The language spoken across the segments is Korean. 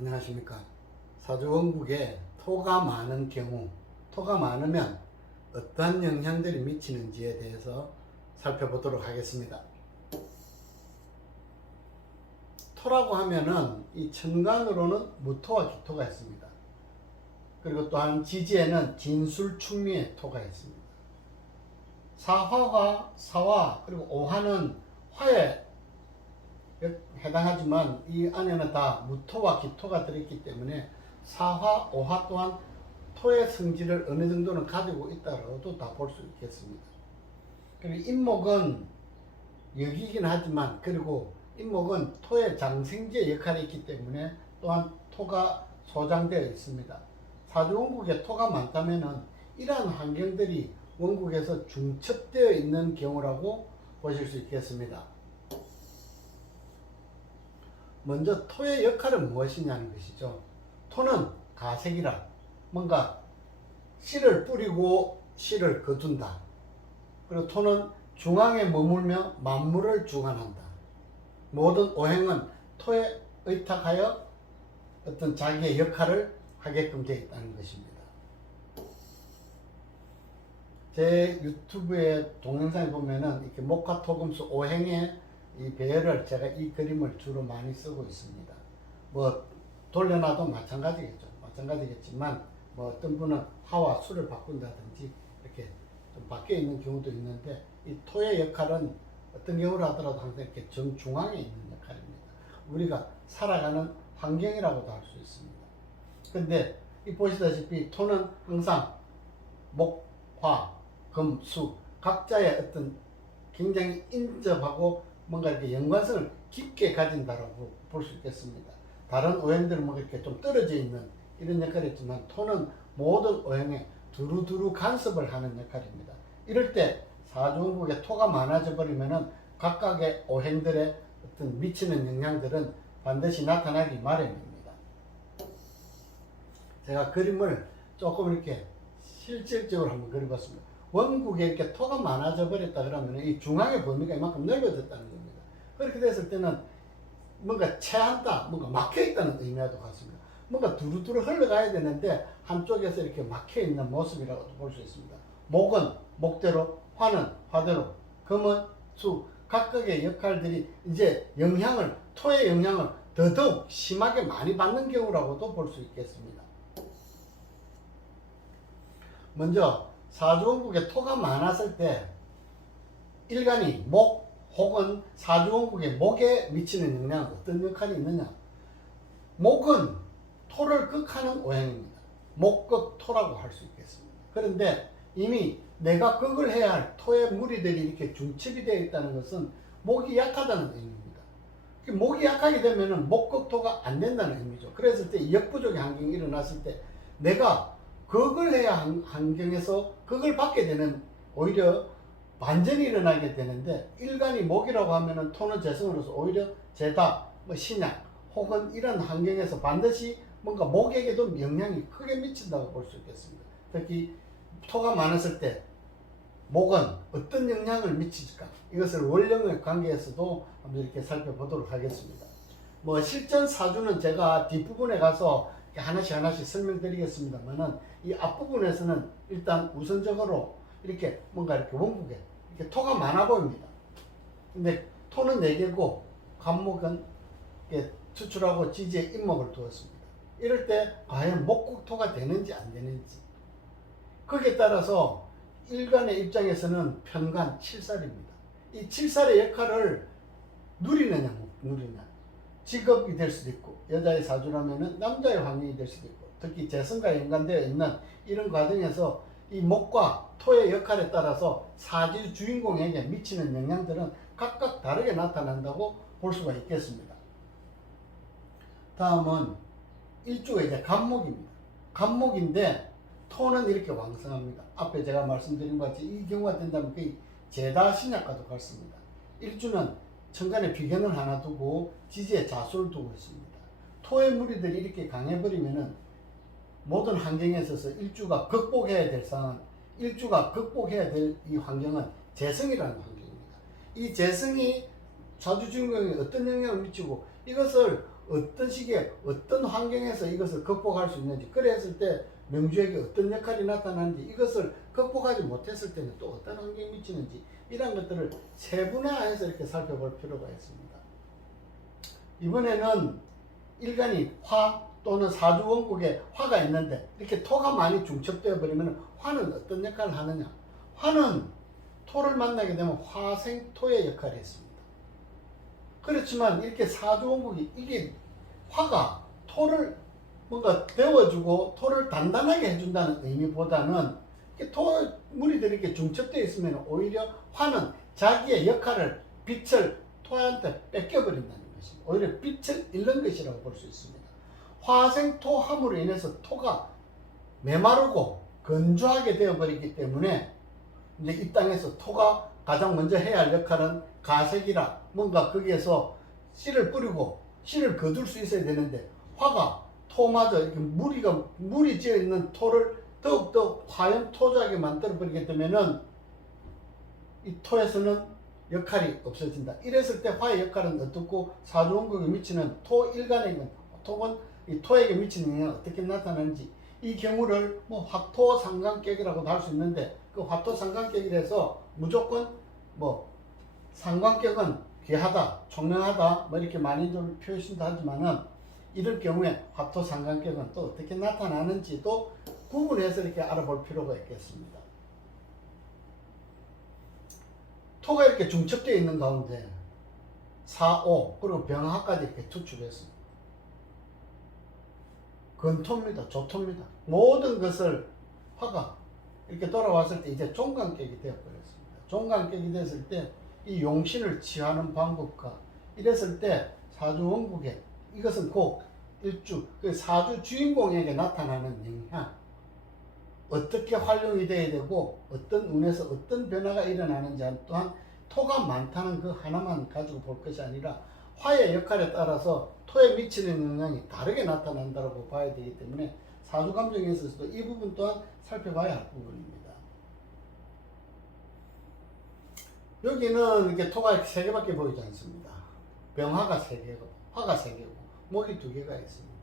안녕하십니까. 사주원국에 토가 많은 경우, 토가 많으면 어떠한 영향들이 미치는지에 대해서 살펴보도록 하겠습니다. 토라고 하면은 이 천간으로는 무토와 기토가 있습니다. 그리고 또한 지지에는 진술충미의 토가 있습니다. 사화와 사화 그리고 오화는 화에 해당하지만 이 안에는 다 무토와 기토가 들어있기 때문에 사화, 오화 또한 토의 성질을 어느 정도는 가지고 있다고도 다 볼 수 있겠습니다. 그리고 인목은 역이긴 하지만 그리고 인목은 토의 장생지의 역할이 있기 때문에 또한 토가 소장되어 있습니다. 사주원국에 토가 많다면 이러한 환경들이 원국에서 중첩되어 있는 경우라고 보실 수 있겠습니다. 먼저 토의 역할은 무엇이냐는 것이죠. 토는 가색이라 뭔가 씨를 뿌리고 씨를 거둔다. 그리고 토는 중앙에 머물며 만물을 주관한다. 모든 오행은 토에 의탁하여 어떤 자기의 역할을 하게끔 되어 있다는 것입니다. 제 유튜브의 동영상에 보면은 이렇게 목화 토금수 오행의 이 배열을 제가 이 그림을 주로 많이 쓰고 있습니다. 뭐 돌려놔도 마찬가지겠지만 뭐 어떤 분은 화와 수를 바꾼다든지 이렇게 좀 바뀌어 있는 경우도 있는데 이 토의 역할은 어떤 경우를 하더라도 항상 이렇게 정중앙에 있는 역할입니다. 우리가 살아가는 환경이라고도 할 수 있습니다. 근데 이 보시다시피 토는 항상 목, 화, 금, 수 각자의 어떤 굉장히 인접하고 뭔가 이렇게 연관성을 깊게 가진다라고 볼 수 있겠습니다. 다른 오행들은 뭐 이렇게 좀 떨어져 있는 이런 역할이 있지만 토는 모든 오행에 두루두루 간섭을 하는 역할입니다. 이럴 때 사주원국에 토가 많아져 버리면은 각각의 오행들의 어떤 미치는 영향들은 반드시 나타나기 마련입니다. 제가 그림을 조금 이렇게 실질적으로 한번 그려봤습니다. 원국에 이렇게 토가 많아져 버렸다 그러면 이 중앙의 범위가 이만큼 넓어졌다는 겁니다. 그렇게 됐을 때는 뭔가 채한다, 뭔가 막혀 있다는 의미와도 같습니다. 뭔가 두루두루 흘러가야 되는데 한쪽에서 이렇게 막혀 있는 모습이라고도 볼 수 있습니다. 목은 목대로, 화는 화대로, 금은 수, 각각의 역할들이 이제 토의 영향을 더더욱 심하게 많이 받는 경우라고도 볼 수 있겠습니다. 먼저 사주원국에 토가 많았을 때 일간이 목 혹은 사주원국의 목에 미치는 영향은 어떤 역할이 있느냐. 목은 토를 극하는 오행입니다. 목극토라고 할 수 있겠습니다. 그런데 이미 내가 극을 해야 할 토의 무리들이 이렇게 중첩이 되어 있다는 것은 목이 약하다는 의미입니다. 목이 약하게 되면 목극토가 안 된다는 의미죠. 그랬을 때 역부족의 환경이 일어났을 때 내가 극을 해야 한 환경에서 극을 받게 되는 오히려 반전이 일어나게 되는데 일간이 목이라고 하면은 토는 재성으로서 오히려 제다, 신약 혹은 이런 환경에서 반드시 뭔가 목에게도 영향이 크게 미친다고 볼 수 있겠습니다. 특히 토가 많았을 때 목은 어떤 영향을 미칠까? 이것을 원령의 관계에서도 한번 이렇게 살펴보도록 하겠습니다. 뭐 실전 사주는 제가 뒷부분에 가서 하나씩 설명드리겠습니다만은 이 앞부분에서는 일단 우선적으로 이렇게 뭔가 이렇게 원국에 이렇게 토가 많아 보입니다. 근데 토는 4개고 간목은 추출하고 지지에 인목을 두었습니다. 이럴 때 과연 목국토가 되는지 안 되는지 거기에 따라서 일간의 입장에서는 편관 7살입니다. 이 7살의 역할을 누리느냐 못 누리느냐 직업이 될 수도 있고 여자의 사주라면 남자의 환경이 될 수도 있고 특히 재성과 연관되어 있는 이런 과정에서 이 목과 토의 역할에 따라서 사주 주인공에게 미치는 영향들은 각각 다르게 나타난다고 볼 수가 있겠습니다. 다음은 일주가 이제 간목입니다. 간목인데 토는 이렇게 왕성합니다. 앞에 제가 말씀드린 것 같이 이 경우가 된다면 거의 제다 신약과도 같습니다. 일주는 천간에 비견을 하나 두고 지지에 자수를 두고 있습니다. 토의 무리들이 이렇게 강해버리면은 모든 환경에 있어서 일주가 극복해야 될 상황, 일주가 극복해야 될 이 환경은 재성이라는 환경입니다. 이 재성이 사주 주인공에 어떤 영향을 미치고 이것을 어떤 시기에 어떤 환경에서 이것을 극복할 수 있는지, 그랬을 때 명주에게 어떤 역할이 나타나는지, 이것을 극복하지 못했을 때는 또 어떤 환경이 미치는지, 이런 것들을 세분화해서 이렇게 살펴볼 필요가 있습니다. 이번에는 일간이 화 또는 사주 원국에 화가 있는데 이렇게 토가 많이 중첩되어 버리면 화는 어떤 역할을 하느냐? 화는 토를 만나게 되면 화생토의 역할이 있습니다. 그렇지만 이렇게 사주 원국이, 이게 화가 토를 뭔가 데워주고 토를 단단하게 해준다는 의미보다는 무리들이 이렇게 중첩되어 있으면 오히려 화는 자기의 역할을, 빛을 토한테 뺏겨버린다는 것입니다. 오히려 빛을 잃는 것이라고 볼 수 있습니다. 화생토함으로 인해서 토가 메마르고 건조하게 되어버리기 때문에 이제 이 땅에서 토가 가장 먼저 해야 할 역할은 가색이라, 뭔가 거기에서 씨를 뿌리고 씨를 거둘 수 있어야 되는데, 화가 토마저 이렇게 물이 지어 있는 토를 더욱더 화염 토조하게 만들어 버리게 되면은 이 토에서는 역할이 없어진다. 이랬을 때 화의 역할은 어떻고, 사주원국에 미치는 토 일간에게, 토는 이 토에게 미치는 영향이 어떻게 나타나는지, 이 경우를 뭐 화토 상관격이라고도 할 수 있는데, 그 화토 상관격이라서 무조건 뭐 상관격은 귀하다, 총명하다, 뭐 이렇게 많이들 표현도 하지만은, 이럴 경우에 화토 상관격은 또 어떻게 나타나는지도 구분해서 이렇게 알아볼 필요가 있겠습니다. 토가 이렇게 중첩되어 있는 가운데 사오 그리고 병화까지 이렇게 투출했습니다. 건토입니다. 조토입니다. 모든 것을 화가 이렇게 돌아왔을 때 이제 종간격이 되어버렸습니다. 종간격이 됐을 때 이 용신을 취하는 방법과, 이랬을 때 사주 원국에 이것은 곧 일주, 그 사주 주인공에게 나타나는 영향, 어떻게 활용이 돼야 되고 어떤 운에서 어떤 변화가 일어나는지 또한 토가 많다는 그 하나만 가지고 볼 것이 아니라 화의 역할에 따라서 토에 미치는 영향이 다르게 나타난다고 봐야 되기 때문에 사주 감정에 있어서도 이 부분 또한 살펴봐야 할 부분입니다. 여기는 이렇게 토가 이렇게 3개밖에 보이지 않습니다. 병화가 3개고 화가 3개고 목이 2개가 있습니다.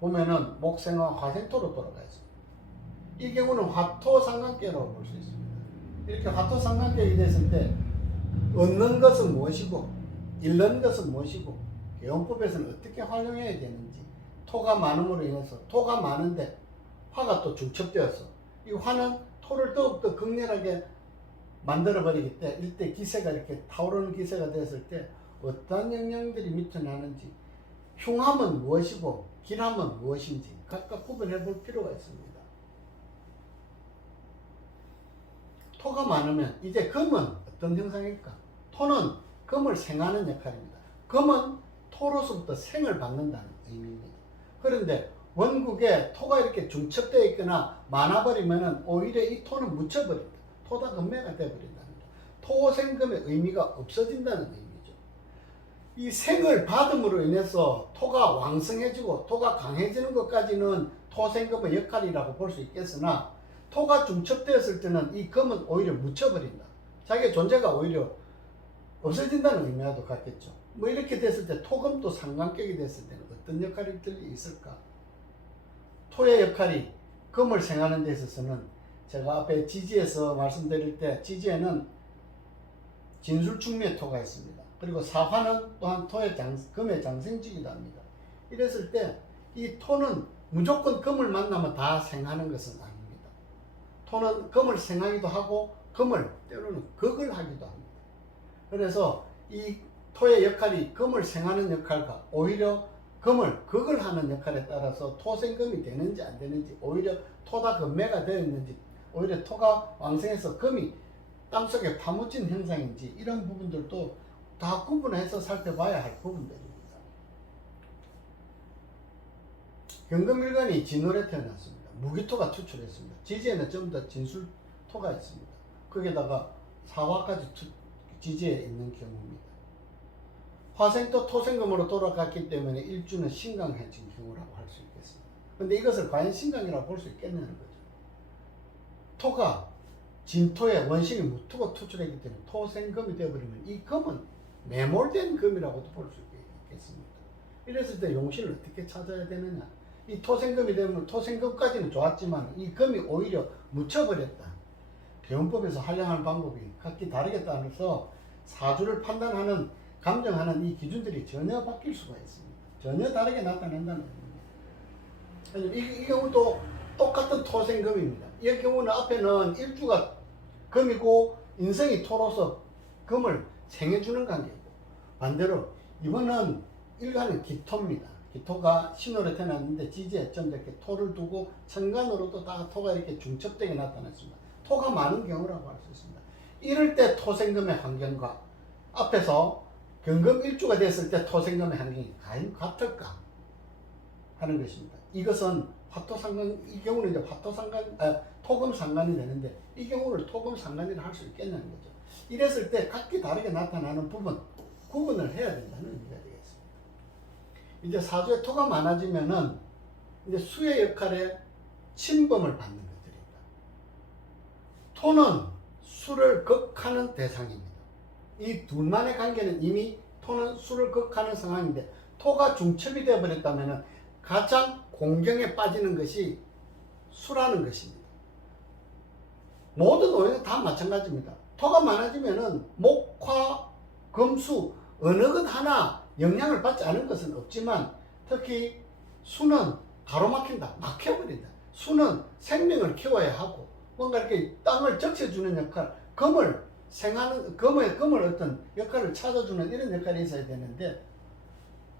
보면은 목생화 화생토로 돌아가 있습니다. 이 경우는 화토 상관계라고 볼 수 있습니다. 이렇게 화토 상관계가 됐을 때 얻는 것은 무엇이고 잃는 것은 무엇이고, 개원법에서는 어떻게 활용해야 되는지, 토가 많음으로 인해서, 토가 많은데 화가 또 중첩되어서 이 화는 토를 더욱더 극렬하게 만들어버리기 때문에 이때 기세가 이렇게 타오르는 기세가 됐을 때 어떤 영향들이 미쳐나는지, 흉함은 무엇이고 길함은 무엇인지 각각 구분해 볼 필요가 있습니다. 토가 많으면 이제 금은 어떤 형상일까? 토는 금을 생하는 역할입니다. 금은 토로서부터 생을 받는다는 의미입니다. 그런데 원국에 토가 이렇게 중첩되어 있거나 많아버리면 오히려 이 토는 묻혀버립니다. 토다 금매가 되어버린답니다. 토생금의 의미가 없어진다는 의미죠. 이 생을 받음으로 인해서 토가 왕성해지고 토가 강해지는 것까지는 토생금의 역할이라고 볼 수 있겠으나, 토가 중첩되었을 때는 이 금은 오히려 묻혀버린다. 자기의 존재가 오히려 없어진다는 의미와도 같겠죠. 뭐 이렇게 됐을 때 토금도 상관격이 됐을 때는 어떤 역할이 있을까? 토의 역할이 금을 생하는 데 있어서는, 제가 앞에 지지에서 말씀드릴 때 지지에는 진술충미의 토가 있습니다. 그리고 사화는 또한 금의 장생지기도 합니다. 이랬을 때 이 토는 무조건 금을 만나면 다 생하는 것은 아닙니다. 토는 금을 생하기도 하고 금을 때로는 극을 하기도 합니다. 그래서 이 토의 역할이 금을 생하는 역할과 오히려 금을 극을 하는 역할에 따라서 토생금이 되는지 안 되는지, 오히려 토다 금매가 되어 있는지, 오히려 토가 왕성해서 금이 땅속에 파묻힌 현상인지, 이런 부분들도 다 구분해서 살펴봐야 할 부분들입니다. 경금일간이 진월에 태어났습니다. 무기토가 투출했습니다. 지지에는 좀 더 진술토가 있습니다. 거기다가 사화까지 지지에 있는 경우입니다. 화생토 토생금으로 돌아갔기 때문에 일주는 신강해진 경우라고 할 수 있겠습니다. 그런데 이것을 과연 신강이라고 볼 수 있겠냐는 거죠. 토가 진토에 원신이 무토가 투출했기 때문에 토생금이 되어버리면 이 금은 매몰된 금이라고도 볼 수 있겠습니다. 이랬을 때 용신을 어떻게 찾아야 되느냐. 이 토생금이 되면 토생금까지는 좋았지만 이 금이 오히려 묻혀버렸다. 배운법에서 활용하는 방법이 각기 다르겠다 해서 사주를 판단하는 감정하는 이 기준들이 전혀 바뀔 수가 있습니다. 전혀 다르게 나타난다는 겁니다. 이 경우도 똑같은 토생금입니다. 이 경우는 앞에는 일주가 금이고 인성이 토로서 금을 생해주는 관계고, 반대로 이번은 일간은 기토입니다. 기토가 신호로 태어났는데 지지에 좀 이렇게 토를 두고 천간으로도 다 토가 이렇게 중첩되게 나타났습니다. 토가 많은 경우라고 할 수 있습니다. 이럴 때 토생금의 환경과 앞에서 경금 일주가 됐을 때 토생금의 환경이 과연 같을까 하는 것입니다. 이것은 화토상관, 이 경우는 이제 토금 상관이 되는데 이 경우를 토금 상관이라 할 수 있겠냐는 거죠. 이랬을 때 각기 다르게 나타나는 구분을 해야 된다는 의미가 되겠습니다. 이제 사주에 토가 많아지면은 이제 수의 역할에 침범을 받는 것들입니다. 토는 수를 극하는 대상입니다. 이 둘만의 관계는 이미 토는 수를 극하는 상황인데 토가 중첩이 되어버렸다면 가장 공경에 빠지는 것이 수라는 것입니다. 모든 오행은 다 마찬가지입니다. 토가 많아지면은 목, 화, 금, 수 어느 것 하나 영향을 받지 않은 것은 없지만 특히 수는 가로막힌다, 막혀버린다. 수는 생명을 키워야 하고 뭔가 이렇게 땅을 적셔주는 역할, 금을 어떤 역할을 찾아주는 이런 역할이 있어야 되는데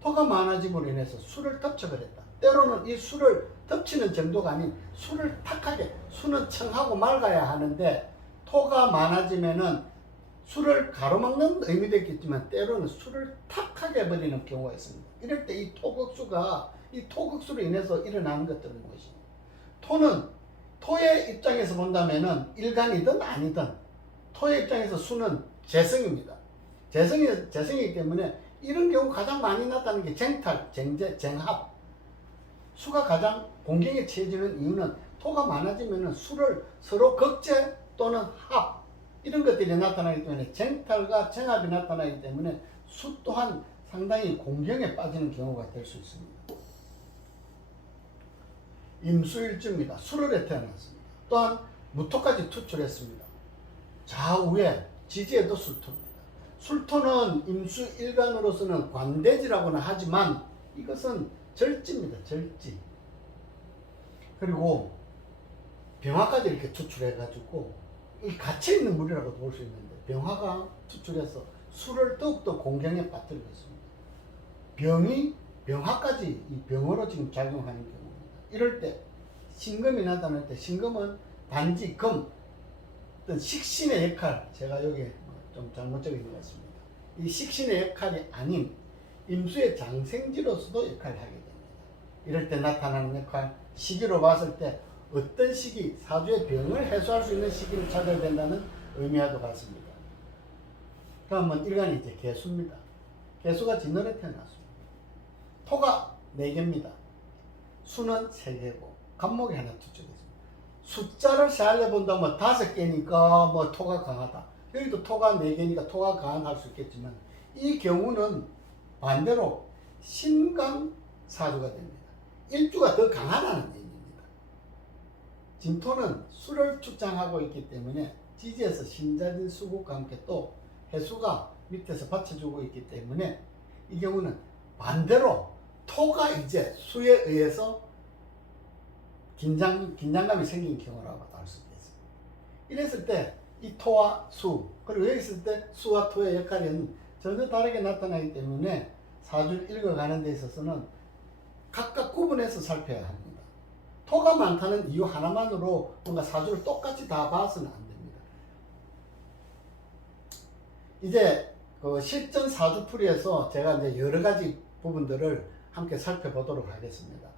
토가 많아짐으로 인해서 수를 덮쳐버렸다. 때로는 이 수를 덮치는 정도가 아닌 수를 탁하게, 수는 청하고 맑아야 하는데 토가 많아지면은 수를 가로막는 의미도 있겠지만 때로는 수를 탁하게 해버리는 경우가 있습니다. 이럴 때 이 토극수로 인해서 일어나는 것들은 무엇입니까? 토는 토의 입장에서 본다면은 일간이든 아니든 토의 입장에서 수는 재성입니다. 재성이기 때문에 이런 경우 가장 많이 나타나는 게 쟁탈, 쟁제, 쟁합. 수가 가장 공경에 처해지는 이유는 토가 많아지면 수를 서로 극제 또는 합 이런 것들이 나타나기 때문에 쟁탈과 쟁합이 나타나기 때문에 수 또한 상당히 공경에 빠지는 경우가 될 수 있습니다. 임수일주입니다. 수월에 태어났습니다. 또한 무토까지 투출했습니다. 좌우에 지지에도 술토입니다. 술토는 임수일간으로서는 관대지라고는 하지만 이것은 절지입니다. 절지. 그리고 병화까지 이렇게 투출해가지고 이 갇혀 있는 물이라고도 볼 수 있는데 병화가 투출해서 수를 더욱더 공경에 빠뜨리고 있습니다. 병화까지 이 병으로 지금 작용하는 경우입니다. 이럴 때 신금이 나타날 때 신금은 단지 금, 어떤 식신의 역할, 제가 여기 좀 잘못 적은 것 같습니다. 이 식신의 역할이 아닌 임수의 장생지로서도 역할을 하게 됩니다. 이럴 때 나타나는 역할, 시기로 봤을 때 어떤 시기, 사주의 병을 해소할 수 있는 시기를 찾아야 된다는 의미와도 같습니다. 다음은 일간이 이제 개수입니다. 개수가 진월에 태어났습니다. 토가 4개입니다. 수는 3개고 간목이 하나 투척했습니다. 숫자를 세알려 본다면 5개니까 뭐 토가 강하다. 여기도 토가 4개니까 토가 강할 수 있겠지만 이 경우는 반대로 신강 사주가 됩니다. 일주가 더 강하다는 얘기입니다. 진토는 수를 축장하고 있기 때문에 지지에서 신자진 수국과 함께 또 해수가 밑에서 받쳐주고 있기 때문에 이 경우는 반대로 토가 이제 수에 의해서 긴장감이 생긴 경우라고 할 수 있겠습니다. 이랬을 때 이 토와 수, 그리고 여기 있을 때 수와 토의 역할은 전혀 다르게 나타나기 때문에 사주를 읽어가는 데 있어서는 각각 구분해서 살펴야 합니다. 토가 많다는 이유 하나만으로 뭔가 사주를 똑같이 다 봐서는 안 됩니다. 이제 그 실전 사주풀이에서 제가 이제 여러 가지 부분들을 함께 살펴보도록 하겠습니다.